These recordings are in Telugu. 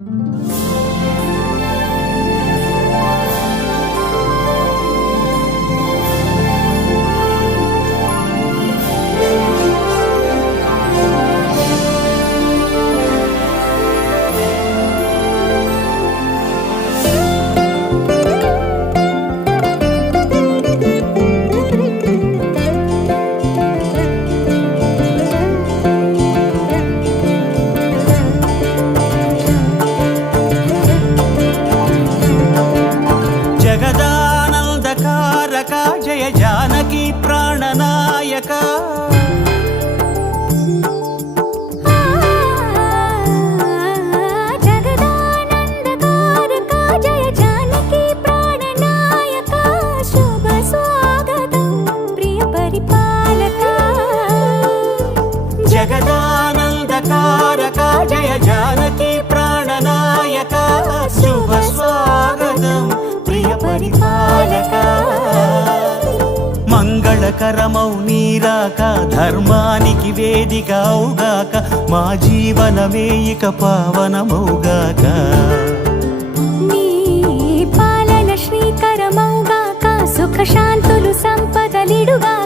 జగదానందకారక పరిపాలక. మంగళకరమౌ నీరాక ధర్మానికి వేదికవుగాక మా జీవనమే ఇక పావనమౌగాక. పాలన శ్రీకరమౌగాక సుఖశాంతులు సంపదలిడుగాక.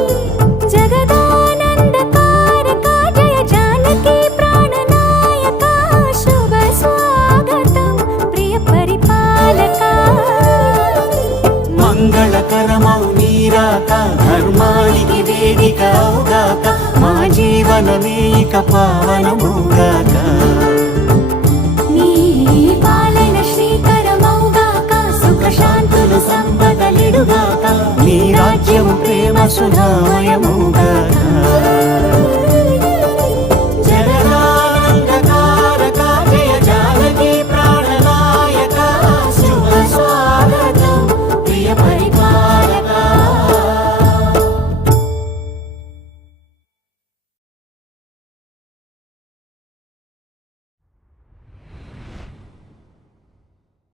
జీవనమే ఇక పావనముగాక. నీ పాలన శ్రీకరమౌగాక సుఖ శాంతులు సంపదలిడుగాక నీ రాజ్యము ప్రేమ సుధామయముగాక